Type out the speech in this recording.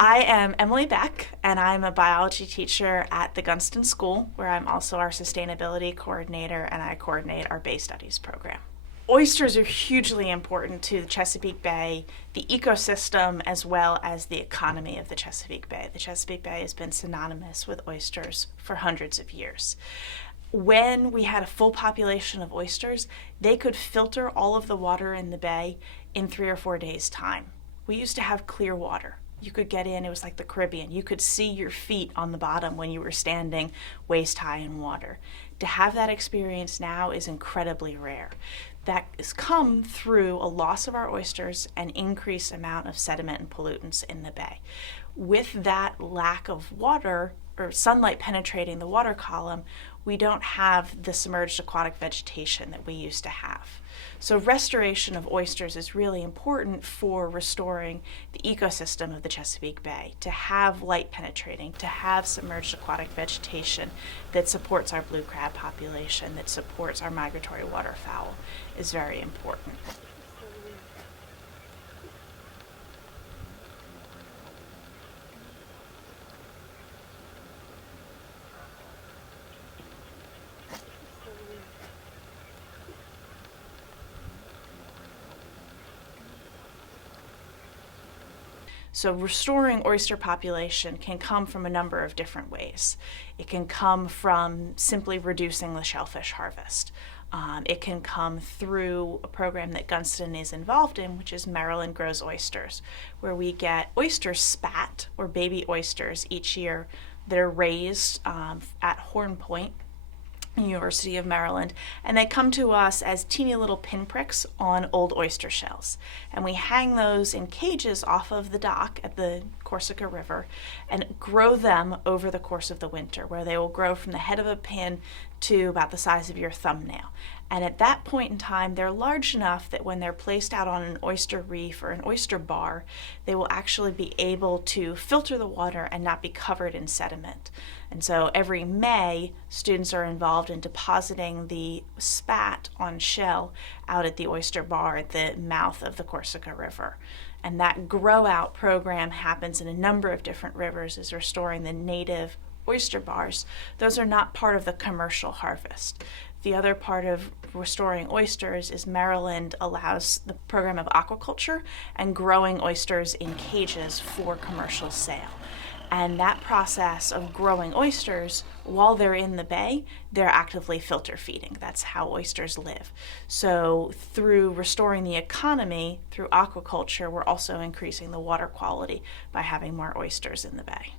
I am Emily Beck, and I'm a biology teacher at the Gunston School, where I'm also our sustainability coordinator, and I coordinate our Bay Studies program. Oysters are hugely important to the Chesapeake Bay, the ecosystem, as well as the economy of the Chesapeake Bay. The Chesapeake Bay has been synonymous with oysters for hundreds of years. When we had a full population of oysters, they could filter all of the water in the bay in 3 or 4 days' time. We used to have clear water. You could get in, it was like the Caribbean. You could see your feet on the bottom when you were standing waist high in water. To have that experience now is incredibly rare. That has come through a loss of our oysters and increased amount of sediment and pollutants in the bay. With that lack of water or sunlight penetrating the water column, we don't have the submerged aquatic vegetation that we used to have. So restoration of oysters is really important for restoring the ecosystem of the Chesapeake Bay, to have light penetrating, to have submerged aquatic vegetation that supports our blue crab population, that supports our migratory waterfowl is very important. So restoring oyster population can come from a number of different ways. It can come from simply reducing the shellfish harvest. It can come through a program that Gunston is involved in, which is Maryland Grows Oysters, where we get oyster spat, or baby oysters, each year that are raised at Horn Point, University of Maryland, and they come to us as teeny little pinpricks on old oyster shells. And we hang those in cages off of the dock at the Corsica River and grow them over the course of the winter, where they will grow from the head of a pin to about the size of your thumbnail. And at that point in time, they're large enough that when they're placed out on an oyster reef or an oyster bar, they will actually be able to filter the water and not be covered in sediment. And so every May, students are involved in depositing the spat on shell out at the oyster bar at the mouth of the Corsica River. And that grow out program happens in a number of different rivers, is restoring the native oyster bars. Those are not part of the commercial harvest. The other part of restoring oysters is Maryland allows the program of aquaculture and growing oysters in cages for commercial sale. And that process of growing oysters, while they're in the bay, they're actively filter feeding. That's how oysters live. So through restoring the economy, through aquaculture, we're also increasing the water quality by having more oysters in the bay.